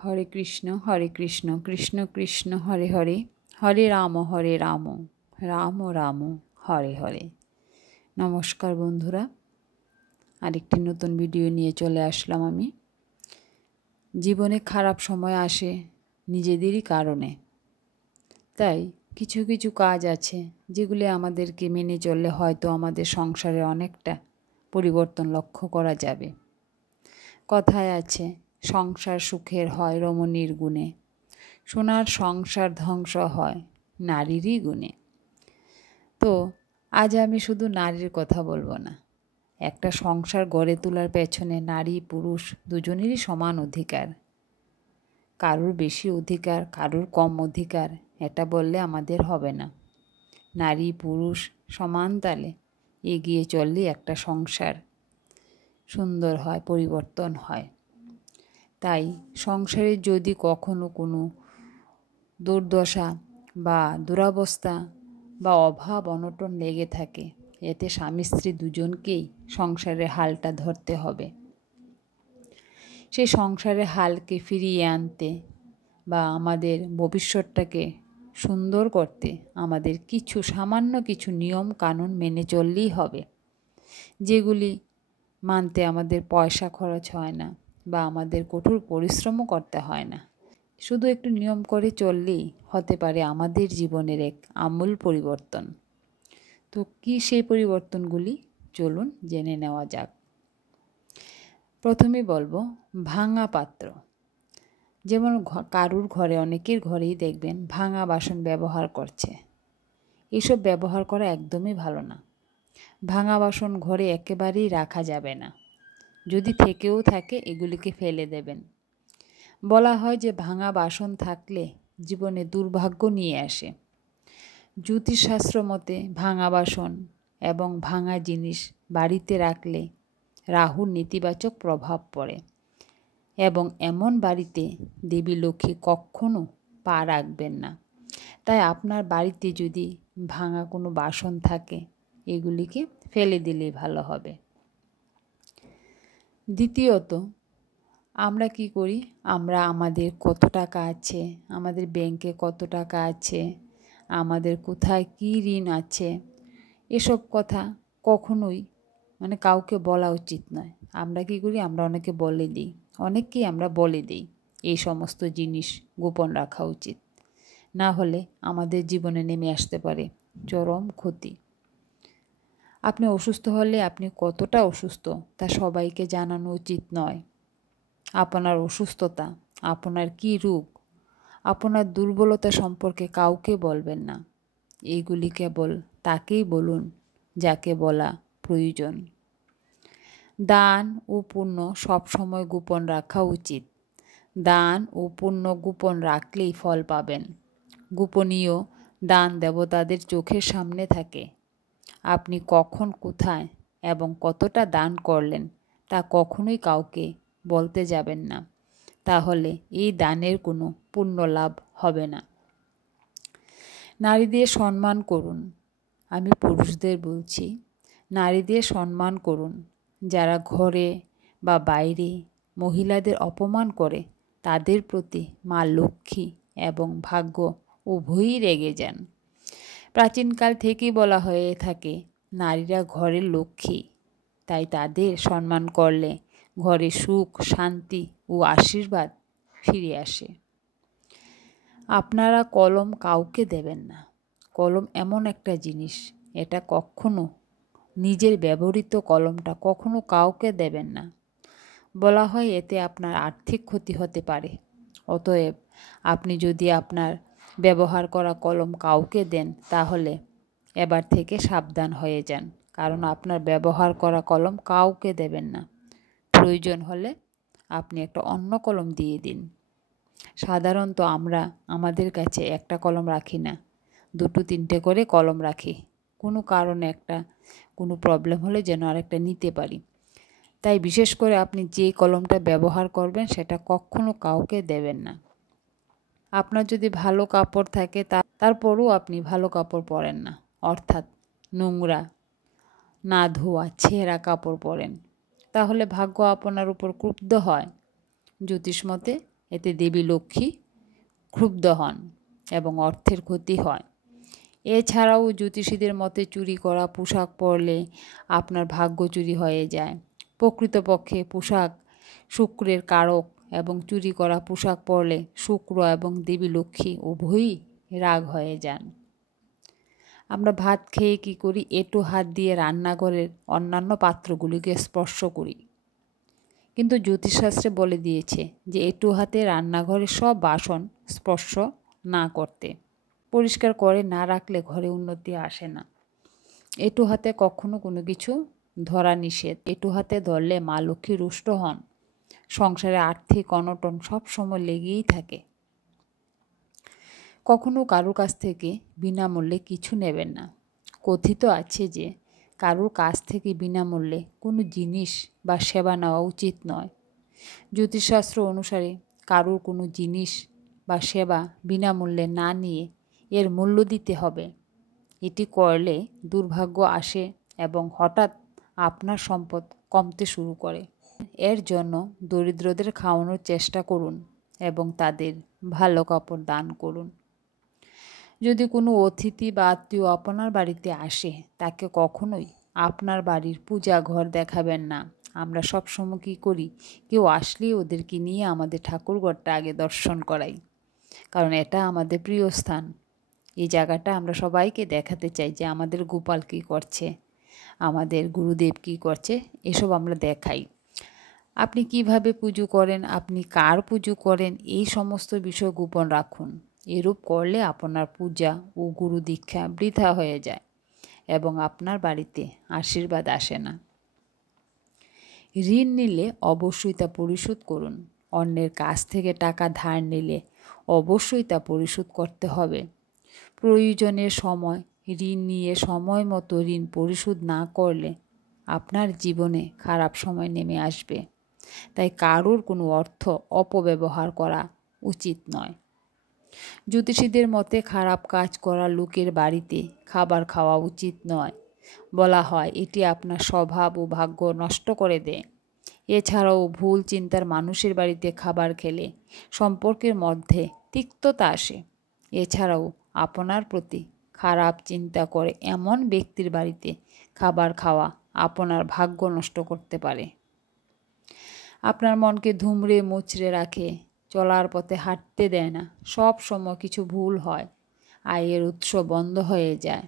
হরে কৃষ্ণ কৃষ্ণ কৃষ্ণ হরে হরে, হরে রাম রাম রাম হরে হরে। নমস্কার বন্ধুরা, আরেকটি নতুন ভিডিও নিয়ে চলে আসলাম আমি। জীবনে খারাপ সময় আসে নিজেদেরই কারণে, তাই কিছু কিছু কাজ আছে যেগুলি আমাদেরকে মেনে চললে হয়তো আমাদের সংসারে অনেকটা পরিবর্তন লক্ষ্য করা যাবে। কথায় আছে, সংসার সুখের হয় রমণীর গুণে, সোনার সংসার ধ্বংস হয় নারীরই গুণে। তো আজ আমি শুধু নারীর কথা বলবো না। একটা সংসার গড়ে তোলার পেছনে নারী পুরুষ দুজনেরই সমান অধিকার। কারুর বেশি অধিকার, কারুর কম অধিকার এটা বললে আমাদের হবে না। নারী পুরুষ সমান তালে এগিয়ে চললেই একটা সংসার সুন্দর হয়, পরিবর্তন হয়। তাই সংসারে যদি কখনো কোনো দুর্দশা বা দুরবস্থা বা অভাব অনটন লেগে থাকে, এতে স্বামী স্ত্রী দুজনকেই সংসারের হালটা ধরতে হবে। সেই সংসারের হালকে ফিরিয়ে আনতে বা আমাদের ভবিষ্যৎটাকে সুন্দর করতে আমাদের সামান্য কিছু নিয়ম কানুন মেনে চললেই হবে, যেগুলি মানতে আমাদের পয়সা খরচ হয় না বা আমাদের কঠোর পরিশ্রমও করতে হয় না। শুধু একটু নিয়ম করে চললেই হতে পারে আমাদের জীবনের এক আমূল পরিবর্তন। তো কি সেই পরিবর্তনগুলি, চলুন জেনে নেওয়া যাক। প্রথমে বলবো ভাঙা পাত্র। যেমন কারুর ঘরে, অনেকের ঘরেই দেখবেন ভাঙা বাসন ব্যবহার করছে। এসব ব্যবহার করা একদমই ভালো না। ভাঙা বাসন ঘরে একেবারেই রাখা যাবে না। যদি থেকেও থাকে এগুলিকে ফেলে দেবেন। বলা হয় যে ভাঙা বাসন থাকলে জীবনে দুর্ভাগ্য নিয়ে আসে। জ্যোতিষশাস্ত্র মতে ভাঙা বাসন এবং ভাঙা জিনিস বাড়িতে রাখলে রাহুর নেতিবাচক প্রভাব পড়ে এবং এমন বাড়িতে দেবী লক্ষ্মী কখনো পা রাখবেন না। তাই আপনার বাড়িতে যদি ভাঙা কোনো বাসন থাকে এগুলিকে ফেলে দিলেই ভালো হবে। দ্বিতীয়ত, আমরা কি করি, আমরা আমাদের কত টাকা আছে, আমাদের ব্যাংকে কত টাকা আছে, আমাদের কোথায় কী ঋণ আছে, এসব কথা কখনোই কাউকে বলা উচিত নয়। আমরা কি করি, আমরা অনেককেই আমরা বলে দিই। এই সমস্ত জিনিস গোপন রাখা উচিত, না হলে আমাদের জীবনে নেমে আসতে পারে চরম ক্ষতি। আপনি অসুস্থ হলে আপনি কতটা অসুস্থ তা সবাইকে জানানো উচিত নয়। আপনার অসুস্থতা, আপনার কী রোগ, আপনার দুর্বলতা সম্পর্কে কাউকে বলবেন না। এইগুলি কেবল তাকেই বলুন যাকে বলা প্রয়োজন। দান ও পুণ্য সবসময় গোপন রাখা উচিত। দান ও পুণ্য গোপন রাখলেই ফল পাবেন। গোপনীয় দান দেবতাদের চোখের সামনে থাকে। আপনি কখন, কোথায় এবং কতটা দান করলেন তা কখনোই কাউকে বলতে যাবেন না, তাহলে এই দানের কোনো পুণ্য লাভ হবে না। নারীদের সম্মান করুন। আমি পুরুষদের বলছি, নারীদের সম্মান করুন। যারা ঘরে বা বাইরে মহিলাদের অপমান করে তাদের প্রতি মা লক্ষ্মী এবং ভাগ্য উভয়ই রেগে যান। প্রাচীনকাল থেকেই বলা হয়ে থাকে নারীরা ঘরের লক্ষ্মী, তাই তাদের সম্মান করলে ঘরে সুখ, শান্তি ও আশীর্বাদ ফিরে আসে। আপনারা কলম কাউকে দেবেন না। কলম এমন একটা জিনিস, এটা কখনো নিজের ব্যবহৃত কলমটা কখনো কাউকে দেবেন না। বলা হয় এতে আপনার আর্থিক ক্ষতি হতে পারে। অতএব আপনি যদি আপনার ব্যবহার করা কলম কাউকে দেন তাহলে এবার থেকে সাবধান হয়ে যান, কারণ আপনার ব্যবহার করা কলম কাউকে দেবেন না। প্রয়োজন হলে আপনি একটা অন্য কলম দিয়ে দিন। সাধারণত আমরা আমাদের কাছে একটা কলম রাখি না, 2-3টে করে কলম রাখি, কোনো কারণে কোনো প্রবলেম হলে যেন আরেকটা নিতে পারি। তাই বিশেষ করে আপনি যে কলমটা ব্যবহার করবেন সেটা কখনো কাউকে দেবেন না। আপনার যদি ভালো কাপড় থাকে তারপরও আপনি ভালো কাপড় পরেন না, অর্থাৎ নোংরা, না ধোয়া, ছেঁড়া কাপড় পরেন, তাহলে ভাগ্য আপনার উপর ক্রুদ্ধ হয়। জ্যোতিষ মতে এতে দেবী লক্ষ্মী ক্ষুব্ধ হন এবং অর্থের ক্ষতি হয়। এছাড়াও জ্যোতিষীদের মতে চুরি করা পোশাক পরলে আপনার ভাগ্য চুরি হয়ে যায়। প্রকৃতপক্ষে পোশাক শুক্রের কারক এবং চুরি করা পোশাক পরলে শুক্র এবং দেবী লক্ষ্মী উভয়ই রাগ হয়ে যান। আমরা ভাত খেয়ে কী করি? এঁটো হাত দিয়ে রান্নাঘরের অন্যান্য পাত্রগুলিকে স্পর্শ করি, কিন্তু জ্যোতিষশাস্ত্রে বলে দিয়েছে যে এঁটো হাতে রান্নাঘরের সব বাসন স্পর্শ না করতে। পরিষ্কার করে না রাখলে ঘরে উন্নতি আসে না। এঁটো হাতে কখনো কোনো কিছু ধরা নিষেধ। এঁটো হাতে ধরলে মা লক্ষ্মী রুষ্ট হন। সংসারে আর্থিক অনটন সবসময় লেগেই থাকে। কখনো কারোর কাছ থেকে বিনামূল্যে কিছু নেবেন না। কথিত আছে যে কারোর কাছ থেকে বিনামূল্যে কোনো জিনিস বা সেবা নেওয়া উচিত নয়। জ্যোতিষশাস্ত্র অনুসারে কারোর কোনো জিনিস বা সেবা বিনামূল্যে না নিয়ে এর মূল্য দিতে হবে। এটি করলে দুর্ভাগ্য আসে এবং হঠাৎ আপনার সম্পদ কমতে শুরু করে। এর জন্য দরিদ্রদের খাওয়ানোর চেষ্টা করুন এবং তাদের ভালো কাপড় দান করুন। যদি কোনো অতিথি বা আত্মীয় আপনার বাড়িতে আসে, তাকে কখনোই আপনার বাড়ির পূজা ঘর দেখাবেন না। আমরা সবসময় কী করি? কেউ আসলেই ওদেরকে নিয়ে আমাদের ঠাকুরঘরটা আগে দর্শন করাই, কারণ এটা আমাদের প্রিয় স্থান। এই জায়গাটা আমরা সবাইকে দেখাতে চাই যে আমাদের গোপাল কী করছে, আমাদের গুরুদেব কী করছে, এসব আমরা দেখাই। আপনি কিভাবে পুজো করেন, আপনি কার পুজো করেন, এই সমস্ত বিষয় গোপন রাখুন। এরূপ করলে আপনার পূজা ও গুরু দীক্ষা বৃথা হয়ে যায় এবং আপনার বাড়িতে আশীর্বাদ আসে না। ঋণ নিলে অবশ্যই তা পরিশোধ করুন। অন্যের কাছ থেকে টাকা ধার নিলে অবশ্যই তা পরিশোধ করতে হবে। প্রয়োজনের সময় ঋণ নিয়ে সময় মতো ঋণ পরিশোধ না করলে আপনার জীবনে খারাপ সময় নেমে আসবে। তাই কারোর কোনো অর্থ অপব্যবহার করা উচিত নয়। জ্যোতিষীদের মতে খারাপ কাজ করা লোকের বাড়িতে খাবার খাওয়া উচিত নয়। বলা হয় এটি আপনার স্বভাব ও ভাগ্য নষ্ট করে দেয়। এছাড়াও ভুল চিন্তার মানুষের বাড়িতে খাবার খেলে সম্পর্কের মধ্যে তিক্ততা আসে। এছাড়াও আপনার প্রতি খারাপ চিন্তা করে এমন ব্যক্তির বাড়িতে খাবার খাওয়া আপনার ভাগ্য নষ্ট করতে পারে। আপনার মনকে ধুমড়ে মুচড়ে রাখে, চলার পথে হাঁটতে দেয় না। সব সময় কিছু ভুল হয়, আয়ের উৎস বন্ধ হয়ে যায়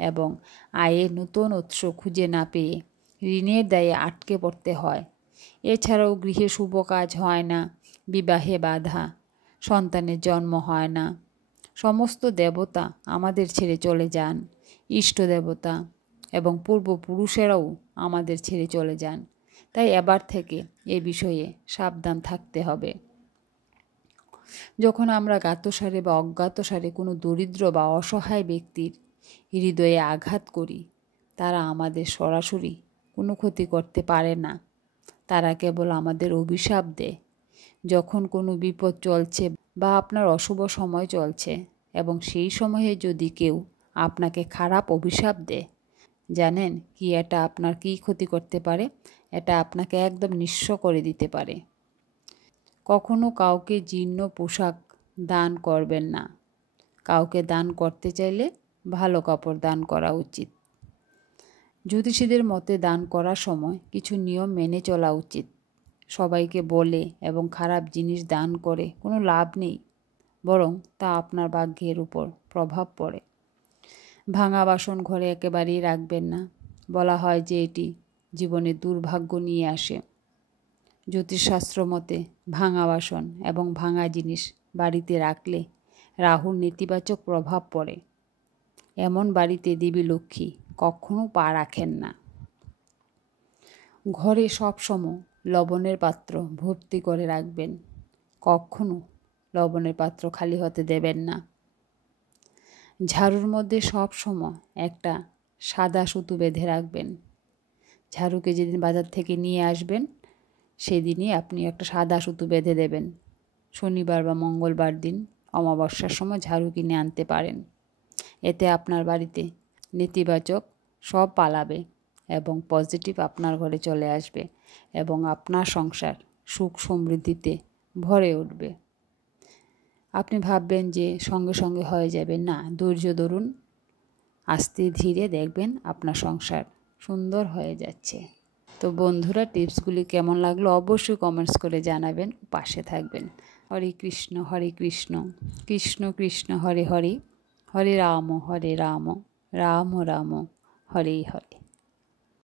এবং আয়ের নতুন উৎস খুঁজে না পেয়ে ঋণের দায়ে আটকে পড়তে হয়। এছাড়াও গৃহে শুভ কাজ হয় না, বিবাহে বাধা, সন্তানের জন্ম হয় না। সমস্ত দেবতা আমাদের ছেড়ে চলে যান, ইষ্ট দেবতা এবং পূর্বপুরুষেরাও আমাদের ছেড়ে চলে যান। তাই এবার থেকে এ বিষয়ে সাবধান থাকতে হবে। যখন আমরা জ্ঞাতসারে বা অজ্ঞাতসারে কোনো দরিদ্র বা অসহায় ব্যক্তির হৃদয়ে আঘাত করি, তারা আমাদের সরাসরি কোনো ক্ষতি করতে পারে না। তারা কেবল আমাদের অভিশাপ দেয়। যখন কোনো বিপদ চলছে বা আপনার অশুভ সময় চলছে এবং সেই সময়ে যদি কেউ আপনাকে খারাপ অভিশাপ দেয়, জানেন কি এটা আপনার কী ক্ষতি করতে পারে? এটা আপনাকে একদম নিঃস্ব করে দিতে পারে। কখনো কাউকে জীর্ণ পোশাক দান করবেন না। কাউকে দান করতে চাইলে ভালো কাপড় দান করা উচিত। জ্যোতিষীদের মতে দান করার সময় কিছু নিয়ম মেনে চলা উচিত। সবাইকে বলে এবং খারাপ জিনিস দান করে কোনো লাভ নেই, বরং তা আপনার ভাগ্যের উপর প্রভাব পড়ে। ভাঙা বাসন ঘরে একেবারেই রাখবেন না। বলা হয় যে এটি জীবনে দুর্ভাগ্য নিয়ে আসে। জ্যোতিষশাস্ত্র মতে ভাঙা বাসন এবং ভাঙা জিনিস বাড়িতে রাখলে রাহুর নেতিবাচক প্রভাব পড়ে। এমন বাড়িতে দেবী লক্ষ্মী কখনো পা রাখেন না। ঘরে সবসময় লবণের পাত্র ভর্তি করে রাখবেন। কখনো লবণের পাত্র খালি হতে দেবেন না। ঝাড়ুর মধ্যে সবসময় একটা সাদা সুতো বেঁধে রাখবেন। ঝাড়ুকে যেদিন বাজার থেকে নিয়ে আসবেন সেদিনই আপনি একটা সাদা সুতো বেঁধে দেবেন। শনিবার বা মঙ্গলবার দিন অমাবস্যার সময় ঝাড়ু কিনে আনতে পারেন। এতে আপনার বাড়িতে নেতিবাচক সব পালাবে এবং পজিটিভ আপনার ঘরে চলে আসবে এবং আপনার সংসার সুখ সমৃদ্ধিতে ভরে উঠবে। আপনি ভাববেন যে সঙ্গে সঙ্গে হয়ে যাবে, না, ধৈর্য ধরুন, আস্তে ধীরে দেখবেন আপনার সংসার সুন্দর হয়ে যাচ্ছে। তো বন্ধুরা, টিপসগুলি কেমন লাগলো অবশ্যই কমেন্টস করে জানাবেন, পাশে থাকবেন। হরে কৃষ্ণ কৃষ্ণ কৃষ্ণ হরে হরে, হরে রাম রাম রাম হরে হরে।